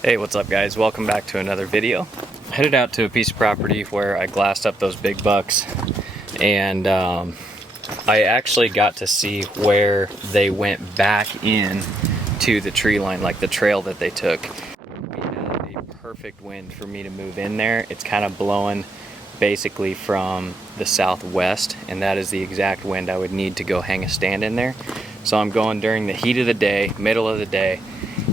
Hey, what's up guys? Welcome back to another video. Headed out to a piece of property where I glassed up those big bucks, and I actually got to see where they went back in to the tree line, like the trail that they took. We had a perfect wind for me to move in there. It's kind of blowing basically from the southwest, and that is the exact wind I would need to go hang a stand in there. So I'm going during the heat of the day, middle of the day,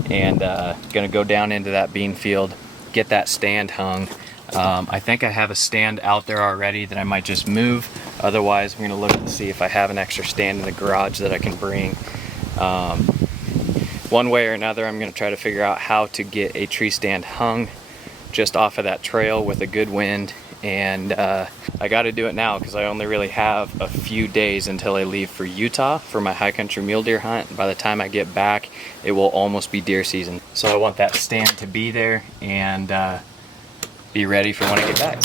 and gonna go down into that bean field, get that stand hung. I think I have a stand out there already that I might just move. Otherwise, I'm gonna look to see if I have an extra stand in the garage that I can bring. One way or another, I'm gonna try to figure out how to get a tree stand hung just off of that trail with a good wind. And I got to do it now because I only really have a few days until I leave for Utah for my high country mule deer hunt. By the time I get back, it will almost be deer season. So I want that stand to be there and be ready for when I get back.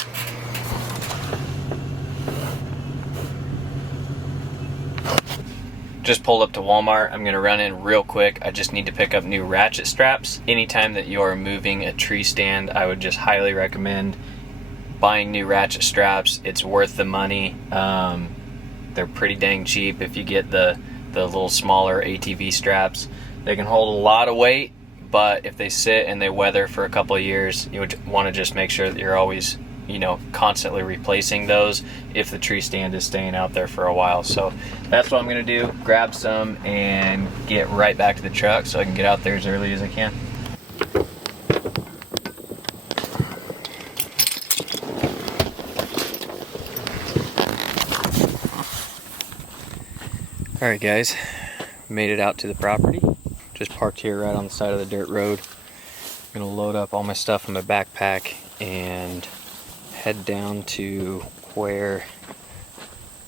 Just pulled up to Walmart. I'm gonna run in real quick. I just need to pick up new ratchet straps. Anytime that you are moving a tree stand, I would just highly recommend buying new ratchet straps. It's worth the money. They're pretty dang cheap if you get the little smaller ATV straps. They can hold a lot of weight, but if they sit and they weather for a couple of years, you would want to just make sure that you're always, constantly replacing those if the tree stand is staying out there for a while. So that's what I'm gonna do. Grab some and get right back to the truck so I can get out there as early as I can. Alright guys, made it out to the property. Just parked here right on the side of the dirt road. I'm gonna load up all my stuff in my backpack and head down to where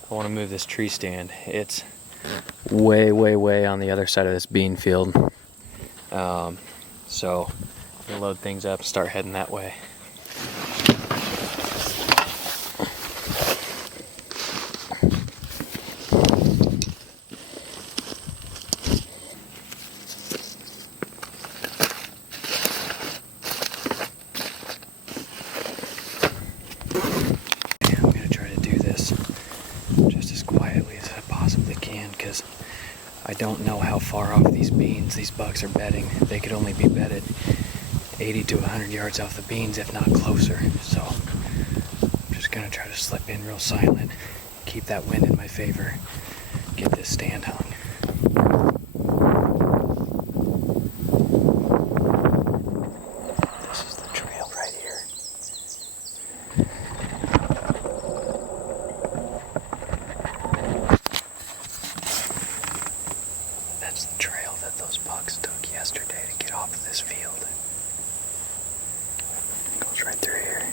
I want to move this tree stand. It's way on the other side of this bean field. So I'm gonna load things up and start heading that way. I don't know how far off these bucks are bedding. They could only be bedded 80 to 100 yards off the beans, if not closer. So I'm just gonna try to slip in real silent, keep that wind in my favor, get this stand hung. This is the trail right here. That's the trail that those bucks took yesterday to get off of this field. It goes right through here.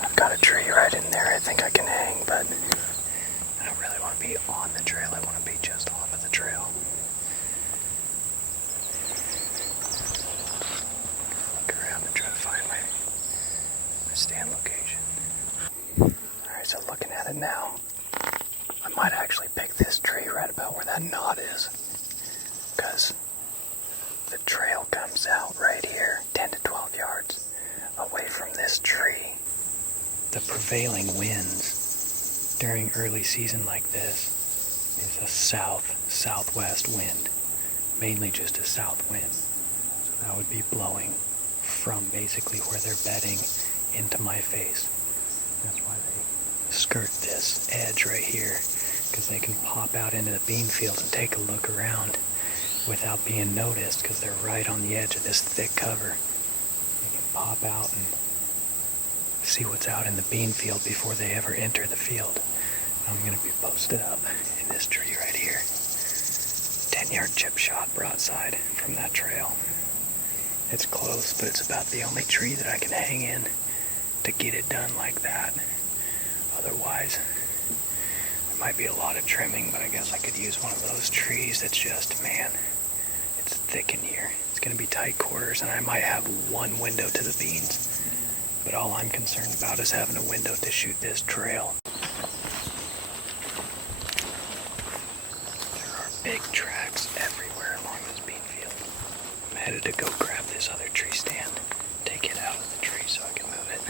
I've got a tree right in there I think I can hang, but I don't really want to be on the trail. I want to be just off of the trail. Look around and try to find my stand location. Alright, so looking at it now, I might actually pick this tree right about where that knot is, because the trail comes out right here, 10 to 12 yards away from this tree. The prevailing winds during early season like this is a southwest wind, mainly just a south wind. So that would be blowing from basically where they're bedding into my face. That's why they skirt this edge right here, because they can pop out into the bean field and take a look around without being noticed, because they're right on the edge of this thick cover. They can pop out and see what's out in the bean field before they ever enter the field. I'm going to be posted up in this tree right here. 10-yard chip shot broadside from that trail. It's close, but it's about the only tree that I can hang in to get it done like that. Otherwise, it might be a lot of trimming, but I guess I could use one of those trees that's just, man, it's thick in here. It's going to be tight quarters, and I might have one window to the beans. But all I'm concerned about is having a window to shoot this trail. There are big tracks everywhere along this bean field. I'm headed to go grab this other tree stand, take it out of the tree so I can move it.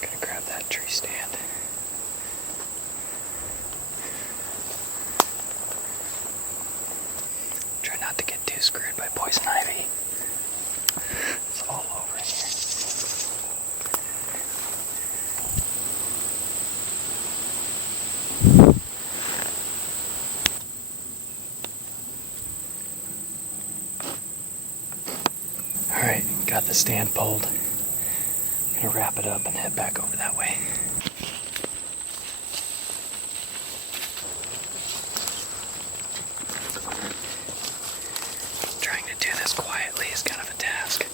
Gonna grab that tree stand. Try not to get too screwed by poison ivy. It's all over here. Alright, got the stand pulled. I'm gonna wrap it up and head back over that way. Trying to do this quietly is kind of a task.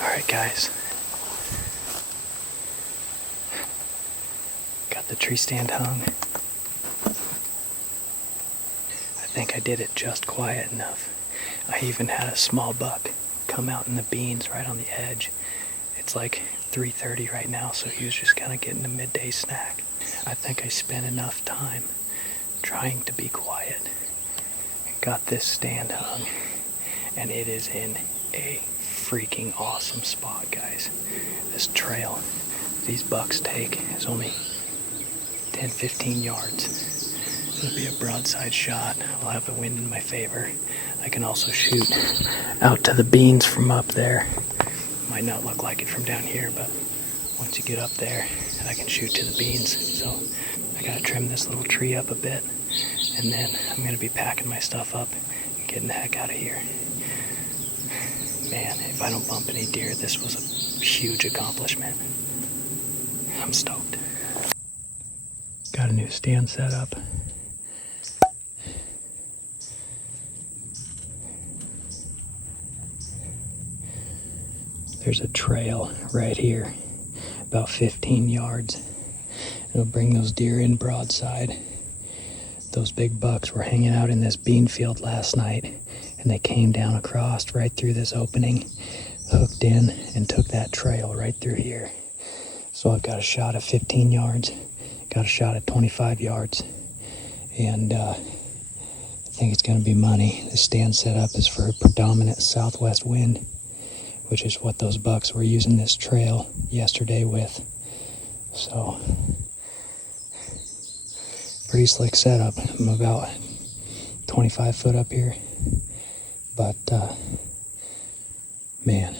Alright guys, got the tree stand hung. I think I did it just quiet enough. I even had a small buck come out in the beans right on the edge. It's like 3:30 right now, so he was just kind of getting a midday snack. I think I spent enough time trying to be quiet and got this stand hung, and it is in a freaking awesome spot, guys. This trail these bucks take is only 10-15 yards. It'll be a broadside shot. I'll have the wind in my favor. I can also shoot out to the beans from up there. Might not look like it from down here, but once you get up there, I can shoot to the beans. So I gotta trim this little tree up a bit, and then I'm gonna be packing my stuff up and getting the heck out of here. Man, if I don't bump any deer, this was a huge accomplishment. I'm stoked. Got a new stand set up. There's a trail right here, about 15 yards. It'll bring those deer in broadside. Those big bucks were hanging out in this bean field last night, and they came down across right through this opening, hooked in, and took that trail right through here. So I've got a shot at 15 yards, got a shot at 25 yards, and I think it's going to be money. The stand setup is for a predominant southwest wind, which is what those bucks were using this trail yesterday with. So, pretty slick setup. I'm about 25 foot up here, but man,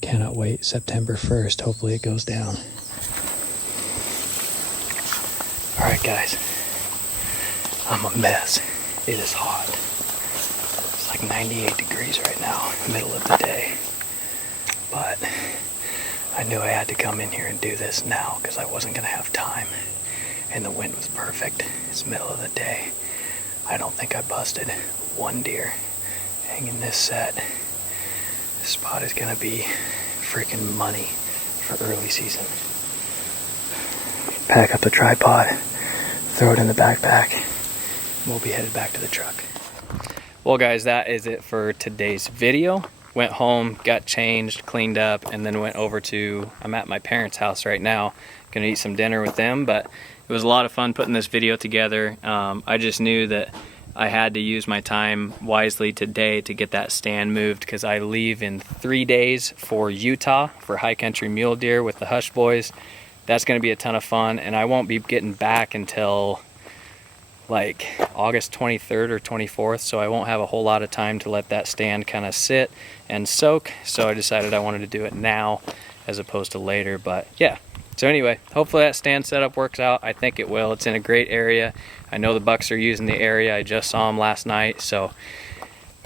cannot wait. September 1st, hopefully it goes down. Alright guys, I'm a mess. It is hot. It's like 98 degrees right now, middle of the day. But I knew I had to come in here and do this now because I wasn't going to have time. And the wind was perfect. It's middle of the day. I don't think I busted one deer hanging this set. This spot is going to be freaking money for early season. Pack up the tripod, throw it in the backpack, and we'll be headed back to the truck. Well guys, that is it for today's video. went home, got changed, cleaned up, and then went over to, I'm at my parents' house right now, gonna eat some dinner with them. But it was a lot of fun putting this video together. I just knew that I had to use my time wisely today to get that stand moved, because I leave in 3 days for Utah for high country mule deer with the Hush Boys. That's going to be a ton of fun, and I won't be getting back until like August 23rd or 24th, so I won't have a whole lot of time to let that stand kind of sit and soak. So I decided I wanted to do it now as opposed to later. But yeah, so anyway, hopefully that stand setup works out. I think it will. It's in a great area. I know the bucks are using the area. I just saw them last night, so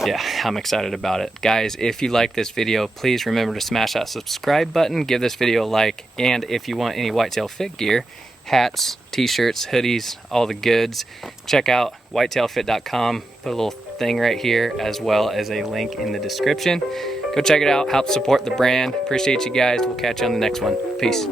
yeah, I'm excited about it. Guys, if you like this video, please remember to smash that subscribe button, give this video a like, and if you want any Whitetail Fit gear, hats, t-shirts, hoodies, all the goods, check out whitetailfit.com. Put a little thing right here, as well as a link in the description. Go check it out, help support the brand. Appreciate you guys. We'll catch you on the next one. Peace.